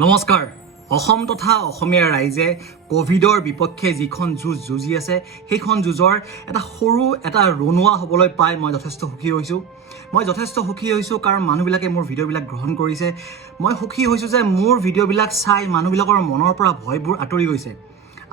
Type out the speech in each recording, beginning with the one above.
নমস্কাৰ অসম তথা অসমীয়া ৰাইজে কোভিডৰ বিপক্ষে যিখন যুঁজি আছে সেইখন যুঁজৰ এটা সৰু এটা ৰণুৱা হ'বলৈ পাই মই যথেষ্ট সুখী হৈছোঁ কাৰণ মানুহবিলাকে মোৰ ভিডিঅ'বিলাক গ্ৰহণ কৰিছে মই সুখী হৈছোঁ যে মোৰ ভিডিঅ'বিলাক চাই মানুহবিলাকৰ মনৰ পৰা ভয়বোৰ আঁতৰি গৈছে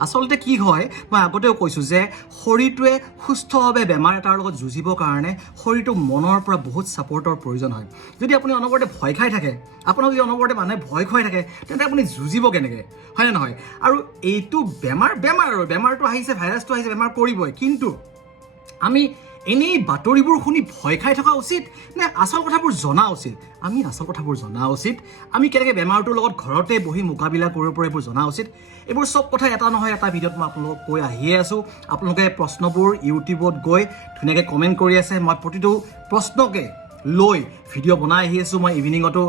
আচলতে কি হয় মই আগতেও কৈছোঁ যে শৰীৰটোৱে সুস্থভাৱে বেমাৰ এটাৰ লগত যুঁজিবৰ কাৰণে শৰীৰটো মনৰ পৰা বহুত ছাপৰ্টৰ প্ৰয়োজন হয় যদি আপুনি অনবৰতে ভয় খাই থাকে আপোনাক যদি অনবৰতে মানুহে ভয় খুৱাই থাকে তেন্তে আপুনি যুঁজিব কেনেকৈ হয়নে নহয় আৰু এইটো বেমাৰ আৰু বেমাৰটো আহিছে ভাইৰাছটো আহিছে বেমাৰ কৰিবই কিন্তু আমি এনেই বাতৰিবোৰ শুনি ভয় খাই থকা উচিত নে আচল কথাবোৰ জনা উচিত আমি আচল কথাবোৰ জনা উচিত আমি কেনেকৈ বেমাৰটোৰ লগত ঘৰতে বহি মোকাবিলা কৰিব পৰা এইবোৰ জনা উচিত এইবোৰ সব কথা এটা নহয় এটা ভিডিঅ'ত মই আপোনালোকক কৈ আহিয়ে আছোঁ আপোনালোকে প্ৰশ্নবোৰ ইউটিউবত গৈ ধুনীয়াকৈ কমেণ্ট কৰি আছে মই প্ৰতিটো প্ৰশ্নকে লৈ ভিডিঅ' বনাই আহি আছোঁ মই ইভিনিঙতো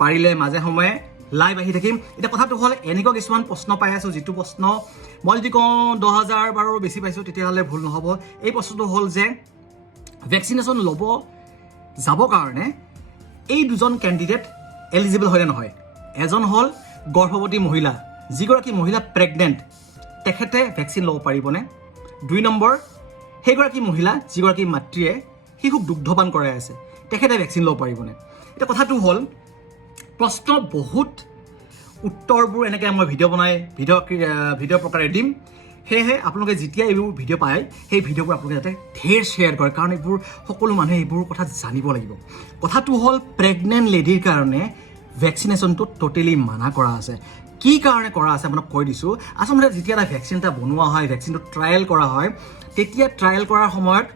পাৰিলে মাজে সময়ে লাইভ আহি থাকিম এতিয়া কথাটো হ'ল এনেকুৱা কিছুমান প্ৰশ্ন পাই আছোঁ যিটো প্ৰশ্ন মই যদি কওঁ 10,000 বাৰো বেছি পাইছোঁ তেতিয়াহ'লে ভুল নহ'ব এই প্ৰশ্নটো হ'ল যে ভেকচিনেশ্যন ল'ব যাবৰ কাৰণে এই দুজন কেণ্ডিডেট এলিজিবল হয় নে নহয় এজন হ'ল গৰ্ভৱতী মহিলা যিগৰাকী মহিলা প্ৰেগনেণ্ট তেখেতে ভেকচিন ল'ব পাৰিবনে 2 নম্বৰ সেইগৰাকী মহিলা যিগৰাকী মাতৃয়ে শিশুক দুগ্ধপান কৰাই আছে তেখেতে ভেকচিন ল'ব পাৰিবনে এতিয়া কথাটো হ'ল প্ৰশ্ন বহুত উত্তৰবোৰ এনেকৈ মই ভিডিঅ' প্ৰকাৰে দিম সেয়েহে আপোনালোকে যেতিয়া এইবোৰ ভিডিঅ' পায় সেই ভিডিঅ'বোৰ আপোনালোকে যাতে ঢেৰ শ্বেয়াৰ কৰে কাৰণ এইবোৰ সকলো মানুহে এইবোৰ কথা জানিব লাগিব কথাটো হ'ল প্ৰেগনেণ্ট লেডিৰ কাৰণে ভেকচিনেশ্যনটো টোটেলি মানা কৰা আছে কি কাৰণে কৰা আছে আপোনাক কৈ দিছোঁ আচলতে যেতিয়া এটা ভেকচিন এটা বনোৱা হয় ভেকচিনটো ট্ৰায়েল কৰা হয় তেতিয়া ট্ৰায়েল কৰাৰ সময়ত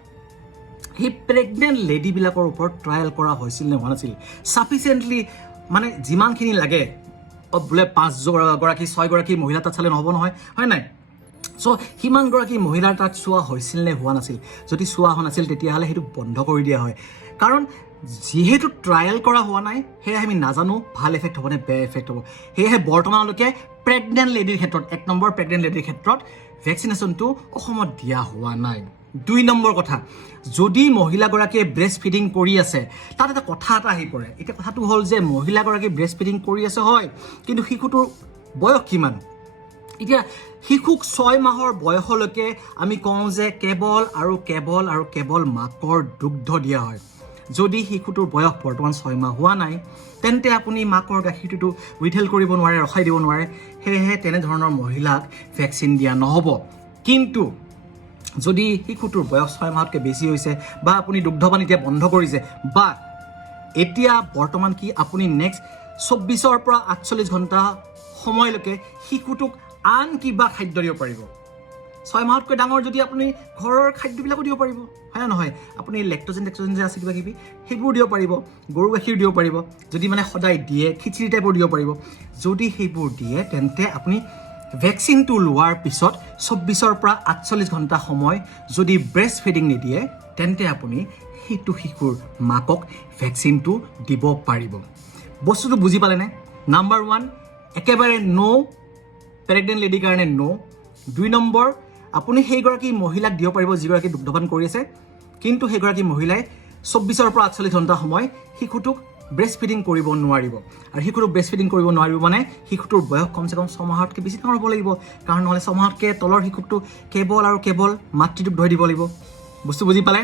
সেই প্ৰেগনেণ্ট লেডিবিলাকৰ ওপৰত ট্ৰায়েল কৰা হৈছিল নে হোৱা নাছিল ছাফিচিয়েণ্টলি মানে যিমানখিনি লাগে বোলে 5গৰাকী 6গৰাকী মহিলা তাত চালে নহ'ব নহয় হয় নাই চ' সিমানগৰাকী মহিলাৰ তাত চোৱা হৈছিল নে হোৱা নাছিল যদি চোৱা হোৱা নাছিল তেতিয়াহ'লে সেইটো বন্ধ কৰি দিয়া হয় কাৰণ যিহেতু ট্ৰায়েল কৰা হোৱা নাই সেয়ে আমি নাজানো ভাল এফেক্ট হ'ব নে বেয়া এফেক্ট হ'ব সেয়েহে বৰ্তমানলৈকে প্ৰেগনেণ্ট লেডিৰ ক্ষেত্ৰত 1 নম্বৰ প্ৰেগনেণ্ট লেডিৰ ক্ষেত্ৰত ভেকচিনেশ্যনটো অসমত দিয়া হোৱা নাই 2 নম্বৰ কথা যদি মহিলাগৰাকীয়ে ব্ৰেষ্ট ফিডিং কৰি আছে তাত এটা কথা এটা আহি পৰে এতিয়া কথাটো হ'ল যে মহিলাগৰাকী ব্ৰেষ্ট ফিডিং কৰি আছে হয় কিন্তু শিশুটোৰ বয়স কিমান এতিয়া শিশুক 6 মাহৰ বয়সলৈকে আমি কওঁ যে কেৱল মাকৰ দুগ্ধ দিয়া হয় যদি শিশুটোৰ বয়স বৰ্তমান 6 মাহ হোৱা নাই তেন্তে আপুনি মাকৰ গাখীৰটো উইথহেল্ড কৰিব নোৱাৰে ৰখাই দিব নোৱাৰে সেয়েহে তেনেধৰণৰ মহিলাক ভেকচিন দিয়া নহ'ব কিন্তু যদি শিশুটোৰ বয়স 6 মাহতকৈ বেছি হৈছে বা আপুনি দুগ্ধপান এতিয়া বন্ধ কৰিছে বা এতিয়া বৰ্তমান কি আপুনি নেক্সট 24ৰ পৰা 48 ঘণ্টা সময়লৈকে শিশুটোক আন কিবা খাদ্য দিব পাৰিব 6 মাহতকৈ ডাঙৰ যদি আপুনি ঘৰৰ খাদ্যবিলাকো দিব পাৰিব হয় নহয় আপুনি লেক্টোজেন যে আছে কিবা কিবি সেইবোৰ দিব পাৰিব গৰু গাখীৰ দিব পাৰিব যদি মানে সদায় দিয়ে খিচিৰি টাইপৰ দিব পাৰিব যদি সেইবোৰ দিয়ে তেন্তে আপুনি ভেকচিনটো লোৱাৰ পিছত 24ৰ পৰা 48 ঘণ্টা সময় যদি ব্ৰেষ্ট ফিডিং নিদিয়ে তেন্তে আপুনি সেইটো শিশুৰ মাকক ভেকচিনটো দিব পাৰিব বস্তুটো বুজি পালেনে নাম্বাৰ 1 একেবাৰে নো প্ৰেগনেণ্ট লেডিৰ কাৰণে নো 2 নম্বৰ আপুনি সেইগৰাকী মহিলাক দিব পাৰিব যিগৰাকী দুগ্ধপান কৰি আছে কিন্তু সেইগৰাকী মহিলাই 24ৰ পৰা 48 ঘণ্টা সময় শিশুটোক ব্ৰেষ্ট ফিডিং কৰিব নোৱাৰিব আৰু শিশুটোক ব্ৰেষ্ট ফিডিং কৰিব নোৱাৰিব মানে শিশুটোৰ বয়স কমচে কম 6 মাহতকৈ বেছি ডাঙৰ হ'ব লাগিব কাৰণ নহ'লে 6 মাহতকৈ তলৰ শিশুটো কেৱল মাতৃদুগ্ধ দিব লাগিব বস্তু বুজি পালে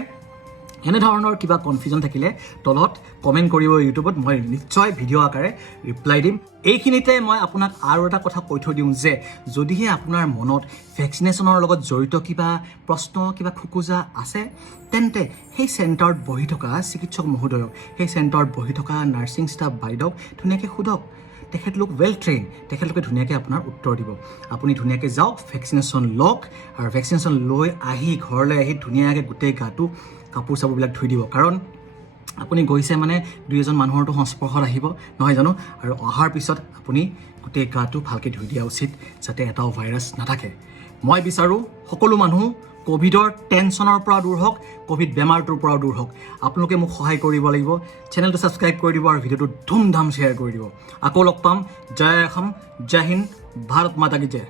এনেধৰণৰ কিবা কনফিউজন থাকিলে তলত কমেণ্ট কৰিব ইউটিউবত মই নিশ্চয় ভিডিঅ' আকাৰে ৰিপ্লাই দিম এইখিনিতে মই আপোনাক আৰু এটা কথা কৈ থৈ দিওঁ যে যদিহে আপোনাৰ মনত ভেকচিনেশ্যনৰ লগত জড়িত কিবা প্ৰশ্ন কিবা খোকোজা আছে তেন্তে সেই চেণ্টাৰত বহি থকা চিকিৎসক মহোদয়ক সেই চেণ্টাৰত বহি থকা নাৰ্ছিং ষ্টাফ বাইদেউক ধুনীয়াকৈ সোধক তেখেতলোক ৱেল ট্ৰেইন তেখেতলোকে ধুনীয়াকৈ আপোনাৰ উত্তৰ দিব আপুনি ধুনীয়াকৈ যাওক ভেকচিনেশ্যন লওক আৰু ভেকচিনেশ্যন লৈ আহি ঘৰলৈ আহি ধুনীয়াকৈ গোটেই গাটো কাপোৰ চাপোৰবিলাক ধুই দিব কাৰণ আপুনি গৈছে মানে 2-এজন মানুহৰতো সংস্পৰ্শত আহিব নহয় জানো আৰু অহাৰ পিছত আপুনি গোটেই গাটো ভালকৈ ধুই দিয়া উচিত যাতে এটাও ভাইৰাছ নাথাকে মই বিচাৰোঁ সকলো মানুহ কোভিডৰ টেনশ্যনৰ পৰা দূৰ হওক কোভিড বেমাৰটোৰ পৰাও দূৰ হওক আপোনালোকে মোক সহায় কৰিব লাগিব চেনেলটো ছাবস্ক্ৰাইব কৰি দিব আৰু ভিডিঅ'টো ধুমধাম শ্বেয়াৰ কৰি দিব আকৌ লগ পাম জয় অসম জয় হিন্দ ভাৰত মাতা কি জয়